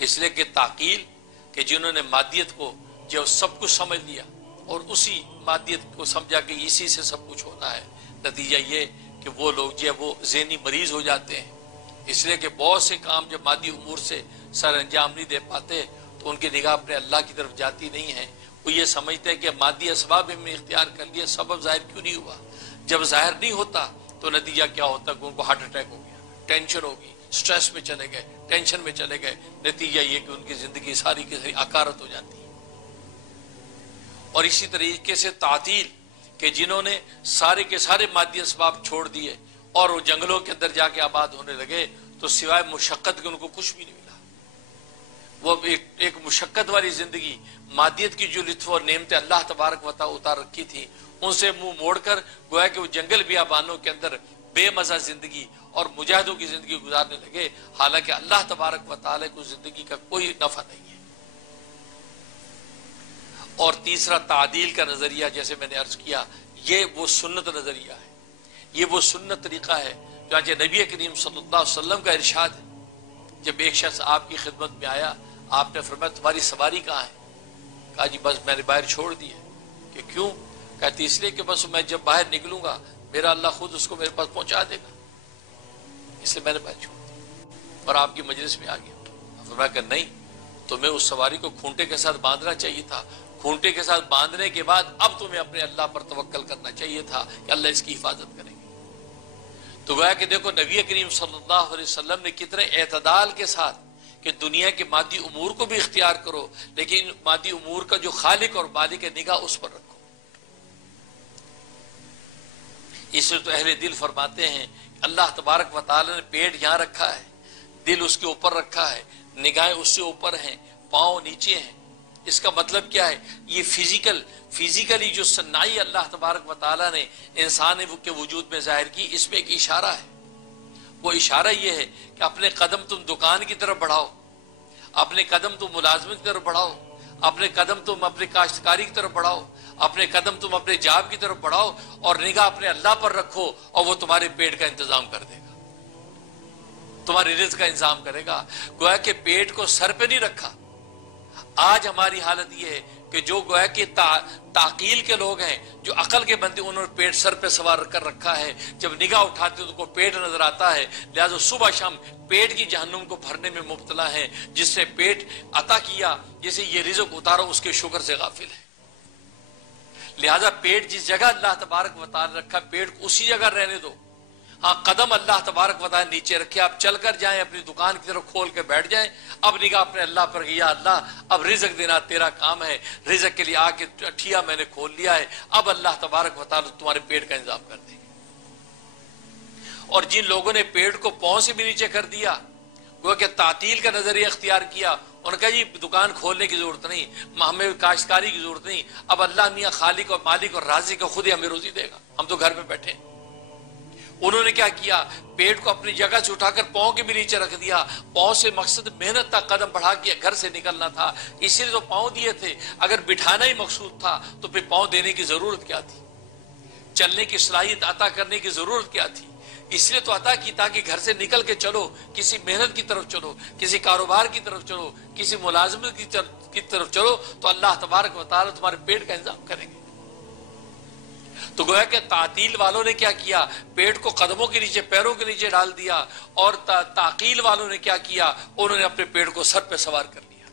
اس لیے کہ تعقیل کہ جنہوں نے مادیت کو جو سب کچھ سمجھ لیا اور اسی مادیت کو سمجھا کہ اسی سے سب کچھ ہونا ہے، نتیجہ یہ کہ وہ لوگ جو ہے وہ ذہنی مریض ہو جاتے ہیں۔ اس لیے کہ بہت سے کام جب مادی امور سے سر انجام نہیں دے پاتے تو ان کی نگاہ اپنے اللہ کی طرف جاتی نہیں ہے۔ وہ یہ سمجھتے ہیں کہ مادی اسباب ہم نے اختیار کر لیے، سبب ظاہر کیوں نہیں ہوا؟ جب ظاہر نہیں ہوتا تو نتیجہ کیا ہوتا کہ ان کو ہارٹ اٹیک ہو گیا، ٹینشن ہوگی، سٹریس میں چلے گئے، ٹینشن میں چلے گئے، نتیجہ یہ کہ ان کی زندگی ساری کی ساری عکارت ہو جاتی ہے۔ اور اسی طریقے سے تعطیل کہ جنہوں نے سارے کے سارے مادی اسباب چھوڑ دیے اور وہ جنگلوں کے اندر جا کے آباد ہونے لگے تو سوائے مشقت کے ان کو کچھ بھی نہیں ملا۔ وہ ایک مشقت والی زندگی، مادیت کی جو لطف اور نعمتیں اللہ تبارک و تعالی اتار رکھی تھی ان سے منہ موڑ کر گویا کہ وہ جنگل بیابانوں کے اندر بے مزہ زندگی اور مجاہدوں کی زندگی گزارنے لگے، حالانکہ اللہ تبارک و تعالی کو زندگی کا کوئی نفع نہیں ہے۔ اور تیسرا تعدیل کا نظریہ، جیسے میں نے عرض کیا، یہ وہ سنت نظریہ ہے، یہ وہ سنت طریقہ ہے چنانچہ نبی کریم صلی اللہ علیہ وسلم کا ارشاد ہے۔ جب ایک شخص آپ کی خدمت میں آیا، آپ نے فرمایا تمہاری سواری کہاں ہے؟ کہا جی بس میں نے باہر چھوڑ دی ہے۔ کہ کیوں؟ کہتے اس لیے کہ بس میں جب باہر نکلوں گا میرا اللہ خود اس کو میرے پاس پہنچا دے گا، اس لیے میں نے باہر چھوڑ دی اور آپ کی مجلس میں آ گیا۔ فرمایا کہ نہیں، تمہیں اس سواری کو کھونٹے کے ساتھ باندھنا چاہیے تھا، کھونٹے کے ساتھ باندھنے کے بعد اب تمہیں اپنے اللہ پر توکل کرنا چاہیے تھا کہ اللہ اس کی حفاظت کریں گے۔ تو گویا کہ دیکھو نبی کریم صلی اللہ علیہ وسلم نے کتنے اعتدال کے ساتھ کہ دنیا کے مادی امور کو بھی اختیار کرو لیکن مادی امور کا جو خالق اور مالک ہے نگاہ اس پر رکھو۔ اس لیے تو اہل دل فرماتے ہیں کہ اللہ تبارک و تعالی نے پیٹ یہاں رکھا ہے، دل اس کے اوپر رکھا ہے، نگاہیں اس سے اوپر ہیں، پاؤں نیچے ہیں۔ اس کا مطلب کیا ہے؟ یہ فزیکلی جو صنائی اللہ تبارک و تعالیٰ نے انسان کے وجود میں ظاہر کی، اس میں ایک اشارہ ہے۔ وہ اشارہ یہ ہے کہ اپنے قدم تم دکان کی طرف بڑھاؤ، اپنے قدم تم ملازمت کی طرف بڑھاؤ، اپنے قدم تم اپنے کاشتکاری کی طرف بڑھاؤ، اپنے قدم تم اپنے جاب کی طرف بڑھاؤ اور نگاہ اپنے اللہ پر رکھو اور وہ تمہارے پیٹ کا انتظام کر دے گا، تمہاری رزق کا انتظام کرے گا۔ گویا کہ پیٹ کو سر پہ نہیں رکھا۔ آج ہماری حالت یہ ہے کہ جو گویا کہ تعقیل کے لوگ ہیں، جو عقل کے بندے، انہوں نے پیٹ سر پہ سوار کر رکھا ہے، جب نگاہ اٹھاتے تو کو پیٹ نظر آتا ہے، لہذا صبح شام پیٹ کی جہنم کو بھرنے میں مبتلا ہے۔ جس سے پیٹ عطا کیا، جسے یہ رزق اتارو، اس کے شکر سے غافل ہے۔ لہذا پیٹ جس جگہ اللہ تبارک و تعالی رکھا، پیٹ کو اسی جگہ رہنے دو۔ ہاں قدم اللہ تبارک و تعالی نیچے رکھے، آپ چل کر جائیں، اپنی دکان کی طرف کھول کے بیٹھ جائیں، اب نگاہ اپنے اللہ پر، یا اللہ اب رزق دینا تیرا کام ہے، رزق کے لیے آ کے ٹھیا میں نے کھول لیا ہے، اب اللہ تبارک و تعالی تمہارے پیٹ کا انتظام کر دیں گے۔ اور جن لوگوں نے پیٹ کو پاؤں سے بھی نیچے کر دیا، وہ کہ تعطیل کا نظریہ اختیار کیا، انہوں نے کہا جی دکان کھولنے کی ضرورت نہیں، ہمیں کاشتکاری کی ضرورت نہیں، اب اللہ میاں خالق اور مالک اور رازق خود ہی ہمیں روزی دے گا، ہم تو گھر میں بیٹھے ہیں۔ انہوں نے کیا کیا؟ پیٹ کو اپنی جگہ سے اٹھا کر پاؤں کے بھی نیچے رکھ دیا۔ پاؤں سے مقصد محنت تھا، قدم بڑھا کے گھر سے نکلنا تھا، اسی لیے تو پاؤں دیے تھے۔ اگر بٹھانا ہی مقصود تھا تو پھر پاؤں دینے کی ضرورت کیا تھی؟ چلنے کی صلاحیت عطا کرنے کی ضرورت کیا تھی؟ اس لیے تو عطا کی تاکہ گھر سے نکل کے چلو، کسی محنت کی طرف چلو، کسی کاروبار کی طرف چلو، کسی ملازمت کی طرف چلو، تو اللہ تبارک و تعالیٰ تمہارے پیٹ کا انتظام کریں گے۔ تو گویا کہ تعطیل والوں نے کیا کیا؟ پیٹ کو قدموں کے نیچے، پیروں کے نیچے ڈال دیا، اور تعقیل والوں نے کیا کیا؟ انہوں نے اپنے پیٹ کو سر پہ سوار کر لیا۔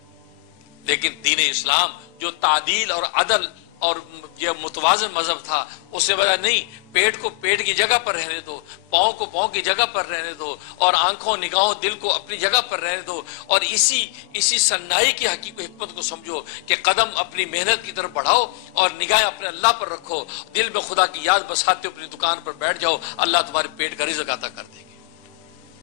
لیکن دین اسلام جو تعدیل اور عدل اور یہ متوازن مذہب تھا، اس سے بجائے نہیں، پیٹ کو پیٹ کی جگہ پر رہنے دو، پاؤں کو پاؤں کی جگہ پر رہنے دو، اور آنکھوں نگاہوں دل کو اپنی جگہ پر رہنے دو، اور اسی صنائی کی حکمت کو سمجھو کہ قدم اپنی محنت کی طرف بڑھاؤ اور نگاہیں اپنے اللہ پر رکھو، دل میں خدا کی یاد بساتے اپنی دکان پر بیٹھ جاؤ، اللہ تمہارے پیٹ کا رزق عطا کر دے گے۔